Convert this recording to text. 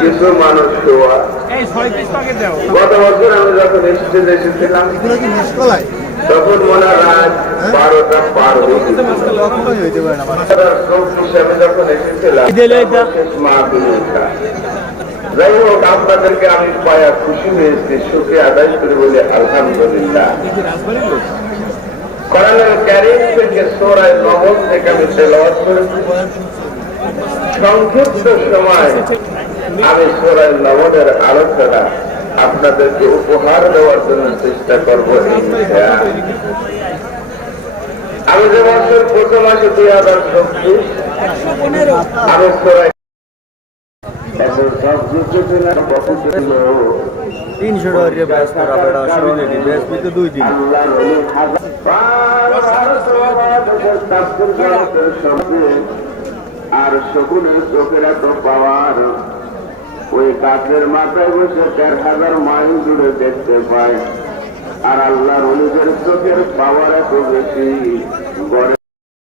কিছু মানুষ শোয়া। গত বছর আমি যখন স্টেজে এসেছিলাম তখন মনে হয় রাত 12টা পার হয়ে হিসাবে যখন এসেছিলাম মা দুর্গা। যাই হোক, আপনাদেরকে আমি পায়া খুশি হয়েছি, সুখে আদায় করে বলে আলহামদুলিল্লাহ। কোরআনুল কারীম থেকে সূরা নমল থেকে আমি তেলাওয়াত করেছি। সংক্ষিপ্ত সময় আমি সূরা নমলের আলোচনা আপনাদেরকে উপহার দেওয়ার জন্য চেষ্টা করব। আমি যে বছর প্রথম মাসে 2026 আমি সূরা 300 টাকা ব্যাস করা বেড়া শুনে দি ব্যাস তো 2 দিন আর শকুনের চোখের এত পাওয়ার, ওই গাছের মাথায় বসে 1000 মাইল দূরে দেখতে পায়। আর আল্লাহর ওলিদের চোখের পাওয়ার এত বেশি।